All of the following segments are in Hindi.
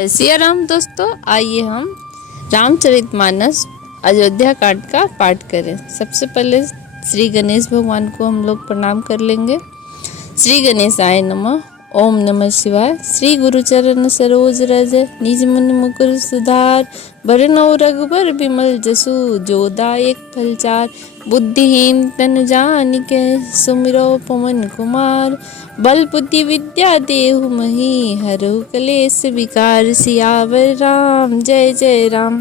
सिया राम दोस्तों, आइए हम रामचरितमानस अयोध्या कांड का पाठ करें। सबसे पहले श्री गणेश भगवान को हम लोग प्रणाम कर लेंगे। श्री गणेशाय नमः। ओम नमः शिवाय। श्री गुरुचरण सरोज रज निज मन मुकुर सुधार, बरनौ रघुबर बिमल जसु जो दायक फलचार। बुद्धिहीन तनु जानिके सुमिरो पवन कुमार, बल बुद्धि विद्या देहु मही हरहु कलेश विकार। सियावर राम जय जय राम।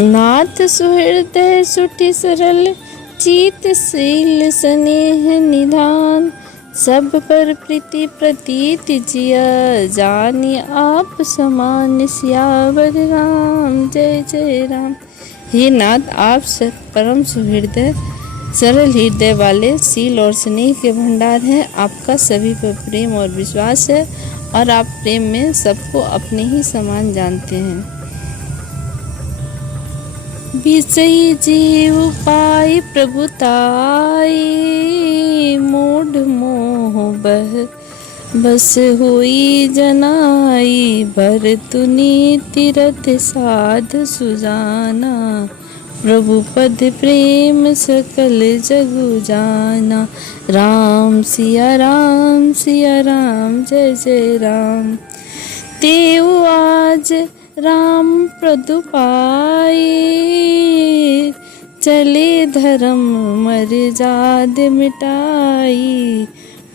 नाथ सुहृदय सुठि सरल चित शील स्नेह निधान, सब पर प्रीति प्रतीत जिया जानी आप समान। सियावर राम जय जय राम। हे नाथ, आप परम सुहृदय सरल हृदय वाले शील और स्नेह के भंडार हैं। आपका सभी पर प्रेम और विश्वास है और आप प्रेम में सबको अपने ही समान जानते हैं। विषयी जीव पाई प्रभुताई, मूढ़ मोह बस हुई जनाई। भरतुनि तीरथ साध सुजाना, प्रभु पद प्रेम सकल जगु जाना। राम सिया राम जय जय राम। तेऊ आज राम प्रदु पाई, चले धर्म मर्याद मिटाई।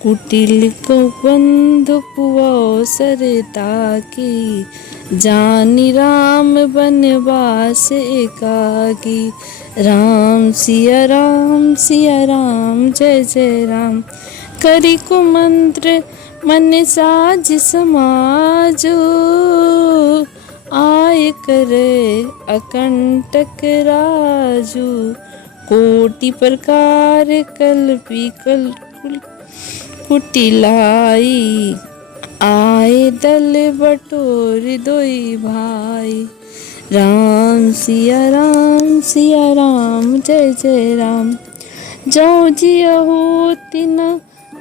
कुटिल को बंधु पुअवसर ताकी, जानी राम बनवास एकाकी। राम सिया राम जय जय राम। करी कुमंत्र मन साज समाजो, आय करे अकंटक राजू। कोटि प्रकार कल्पी कुटिलाई, आए दल बटोर दोई भाई। राम सिया राम जय जय राम। जो जियहु तिन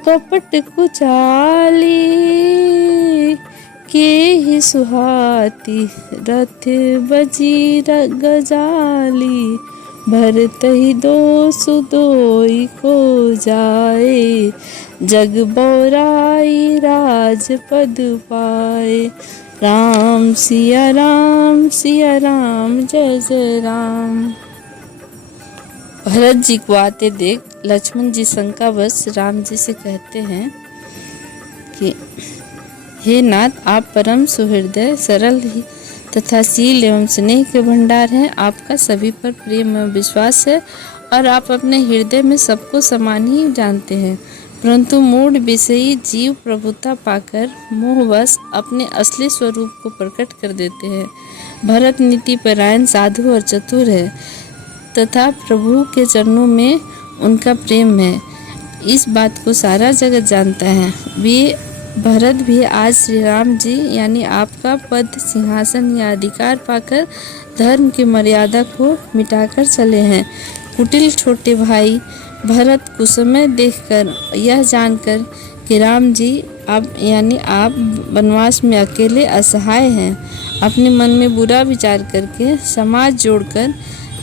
कपट कुचाली, के ही सुहाती रथ बजी गजाली। भरत ही दो सुदोई को जाए, जग बौराई राजपद पाए। राम सिया राम जय जय राम। भरत जी को आते देख लक्ष्मण जी शंकावश राम जी से कहते हैं कि हे नाथ, आप परम सुहृदय सरल ही तथा शील एवं स्नेह के भंडार हैं। आपका सभी पर प्रेम एवं विश्वास है और आप अपने हृदय में सबको समान ही जानते हैं। परंतु मूढ़ विषयी जीव प्रभुता पाकर मोहवश अपने असली स्वरूप को प्रकट कर देते हैं। भरत नीति परायण साधु और चतुर है तथा प्रभु के चरणों में उनका प्रेम है। इस बात को सारा जगत जानता है। भरत भी आज श्री राम जी यानी आपका पद सिंहासन या अधिकार पाकर धर्म की मर्यादा को मिटाकर चले हैं। कुटिल छोटे भाई भरत कुसमय देखकर यह जानकर कि राम जी आप वनवास में अकेले असहाय हैं, अपने मन में बुरा विचार करके समाज जोड़कर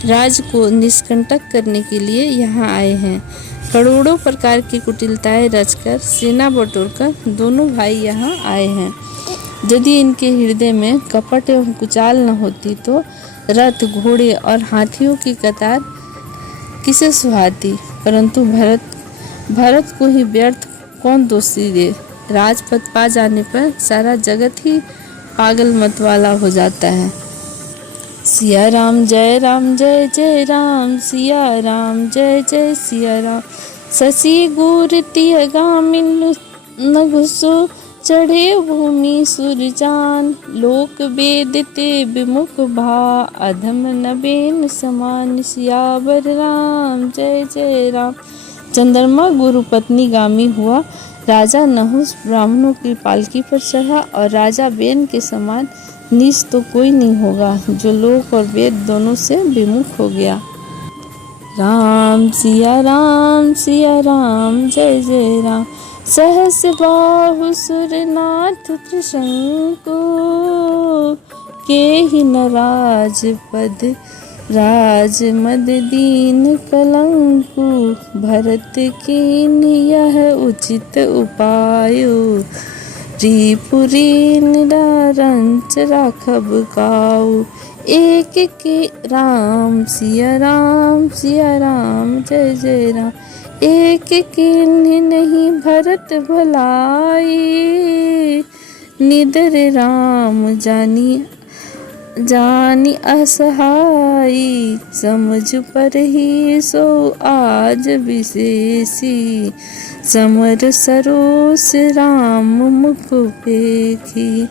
राज को निष्कंटक करने के लिए यहाँ आए हैं। करोड़ों प्रकार की कुटिलताएं रचकर सेना बटोरकर दोनों भाई यहाँ आए हैं। यदि इनके हृदय में कपट एवं कुचाल न होती तो रथ घोड़े और हाथियों की कतार किसे सुहाती। परंतु भरत को ही व्यर्थ कौन दोषी दे। राजपद पा जाने पर सारा जगत ही पागल मत वाला हो जाता है। सिया राम जय जय राम। सिया राम जय जय सिया राम। शशि गुर तियगामिन न घुसो, चढ़े भूमि सुरजान। लोक वेद ते विमुख भा, अधम नबेन समान। सियावर राम जय जय राम। चंद्रमा गुरु पत्नी गामी हुआ, राजा नहुस ब्राह्मणों की पालकी पर चढ़ा और राजा बेन के समान नीच तो कोई नहीं होगा जो लोक और वेद दोनों से विमुख हो गया। राम सिया राम जय जय राम। सहस बाहु सुरनाथ त्रिशंकु, के ही न राजपद राज मद दीन कलंकु, भरत कीन यह उचित उपायो, त्रिपुरी निरंच राखब काऊ। एक के राम सिया राम जय जय राम, एक किन्हीं नहीं भरत भलाई, निदर राम जानी असहाई, समझ पर ही सो आज विशेषी, समर सरोस राम मुख पेखी,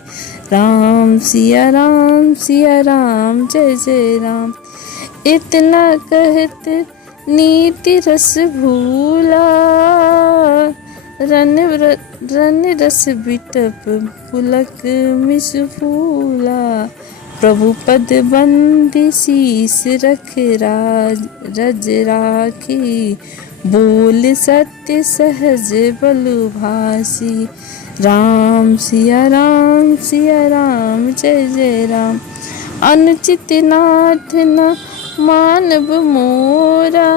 राम सिया राम जय जय राम। इतना कहत नीति रस भूला, रन रस बिटप पुलक मिस फूला, प्रभु पद बंदी शीस रख रज राखी, बोल सत्य सहज बलु भासी, राम सिया राम जय जय राम। अनुचित नाथ न मानव मोरा,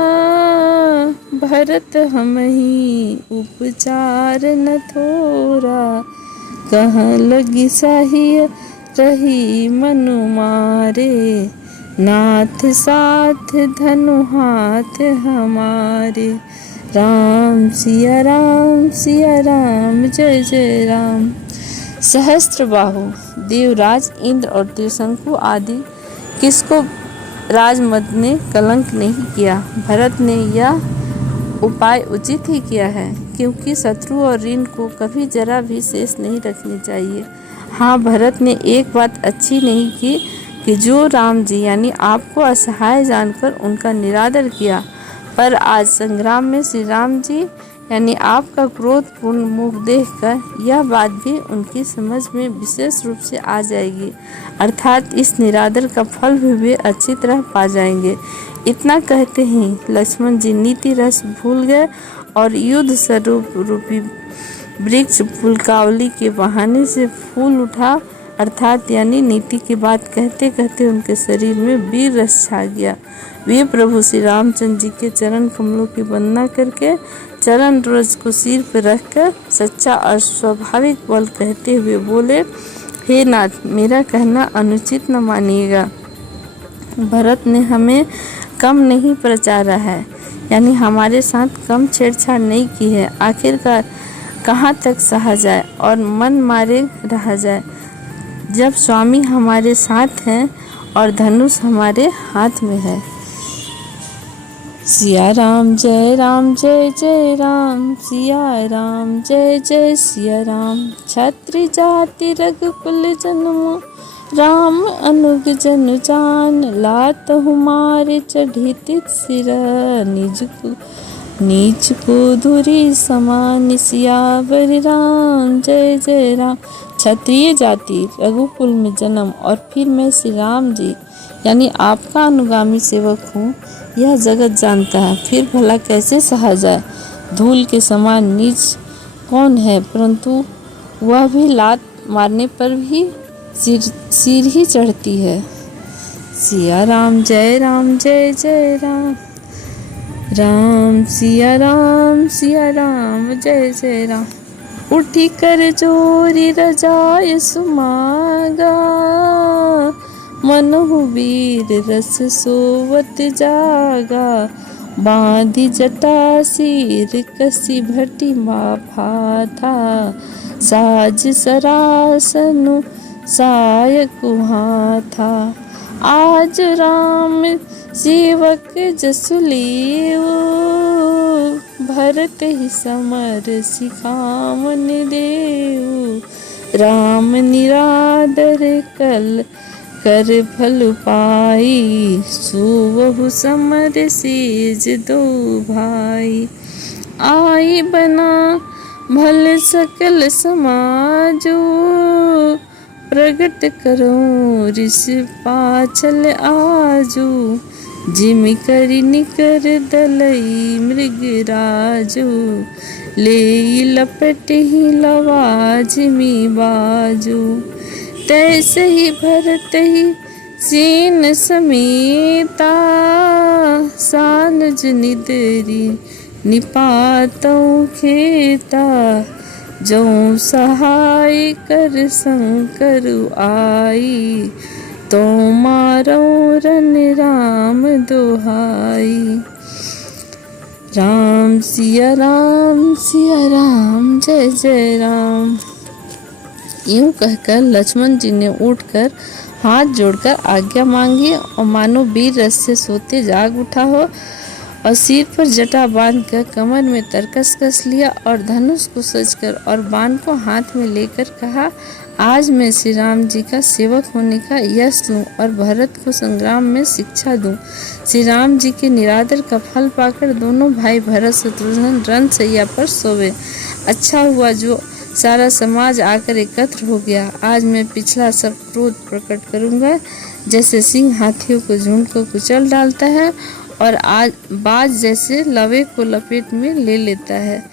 भरत हमहि उपचार न थोरा, कहाँ लगी सहिय रही मनु मारे, नाथ साथ धनु हाथ हमारे, राम सिया राम जय जय राम। सहस्त्र बाहु देवराज इंद्र और त्रिशंकु आदि किसको राजमद ने कलंक नहीं किया। भरत ने यह उपाय उचित ही किया है, क्योंकि शत्रु और ऋण को कभी जरा भी शेष नहीं रखनी चाहिए। हाँ, भरत ने एक बात अच्छी नहीं की कि जो राम जी यानी आपको असहाय जानकर उनका निरादर किया, पर आज संग्राम में श्री राम जी यानी आपका क्रोधपूर्ण मुख देखकर यह बात भी उनकी समझ में विशेष रूप से आ जाएगी, अर्थात इस निरादर का फल भी वे अच्छी तरह पा जाएंगे। इतना कहते ही लक्ष्मण जी नीति रस भूल गए और युद्ध स्वरूप रूपी वृक्ष पुलकावली के बहाने से फूल उठा, अर्थात यानी नीति की बात कहते कहते उनके शरीर में वीर रस छा गया। वे प्रभु श्री रामचंद्र जी के चरण कमलों की वंदना करके चरण रज को सिर पर रखकर सच्चा और स्वाभाविक बल कहते हुए बोले, हे नाथ, मेरा कहना अनुचित न मानिएगा। भरत ने हमें कम नहीं प्रचारा है, यानी हमारे साथ कम छेड़छाड़ नहीं की है। आखिरकार कहाँ तक सहा जाए और मन मारे रहा जाए, जब स्वामी हमारे साथ हैं और धनुष हमारे हाथ में है। सिया राम जय जय राम, सिया राम जय जय सिया राम। क्षत्रिय जाति रघुकुल जन्म, राम अनुग जन जान, लात हमारे चढ़ित सिर, नीच को धुरी समान, सियावर राम जय जय राम। क्षत्रिय जाति रघुकुल में जन्म और फिर मैं श्री राम जी यानी आपका अनुगामी सेवक हूँ, यह जगत जानता है। फिर भला कैसे सहा जाए। धूल के समान नीच कौन है, परंतु वह भी लात मारने पर भी सिर ही चढ़ती है। सिया राम जय जय राम, राम सिया राम जय जय राम। उठी कर जोरी रजाय सुमागा, मनहु वीर रस सोवत जागा, बांधी जटा सिर कसी भटी माफा था, साज सरासनु सायक वहाँ था। आज राम सेवक जसुलेव, भरत ही समर सिखावन देव, राम निरादर कल कर फल पाई, सुवहु समर सेज दो भाई। आई बना भल सकल समाजो, प्रगट करो ऋष पाछल आजू, जिमि करि निकर दलई मृगराजो, ले लपट ही लवाजमी बाजू। तैसे ही भरत ही सीन समेता, सानज निदरी निपातों खेता। जो सहाय कर शंकर आई, तो मारो रन राम दुहाई। राम सिया राम जय जय राम। यूं कहकर लक्ष्मण जी ने उठकर हाथ जोड़कर आज्ञा मांगी और मानो वीर रस से सोते जाग उठा हो, और सिर पर जटा बांधकर कमर में तरकस कस लिया और धनुष को सजकर और बाण को हाथ में लेकर कहा, आज मैं श्री राम जी का सेवक होने का यश लूं और भरत को संग्राम में शिक्षा दूं। श्री राम जी के निरादर का फल पाकर दोनों भाई भरत शत्रुघ्न रणशैया पर सोवे। अच्छा हुआ जो सारा समाज आकर एकत्र हो गया। आज मैं पिछला सब क्रोध प्रकट करूंगा। जैसे सिंह हाथियों को झुंड को कुचल डालता है और आज बाज जैसे लवे को लपेट में ले लेता है,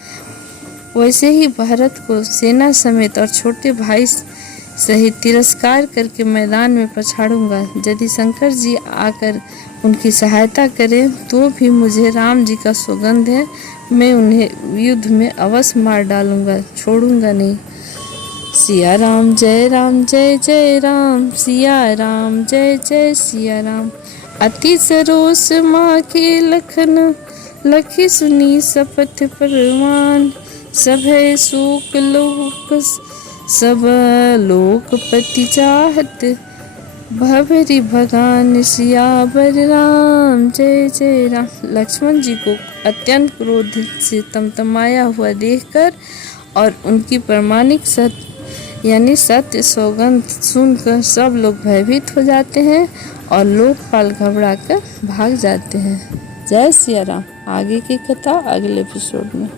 वैसे ही भारत को सेना समेत और छोटे भाई सहित तिरस्कार करके मैदान में पछाड़ूंगा। यदि शंकर जी आकर उनकी सहायता करें तो भी मुझे राम जी का सौगंध है, मैं उन्हें युद्ध में अवश्य मार डालूंगा, छोड़ूंगा नहीं। सिया राम जय जय राम, सिया राम जय जय सिया राम। अति सरोस माँ के लखन, लखी सुनी सपथ परवान। सभय शोक लोक सब लोकपति चाहत, भवरी भगान सियावर राम जय जय राम। लक्ष्मण जी को अत्यंत क्रोध से तमतमाया हुआ देखकर और उनकी प्रामाणिक सत्य सौगंध सुनकर सब लोग भयभीत हो जाते हैं और लोकपाल घबराकर भाग जाते हैं। जय सिया राम। आगे की कथा अगले एपिसोड में।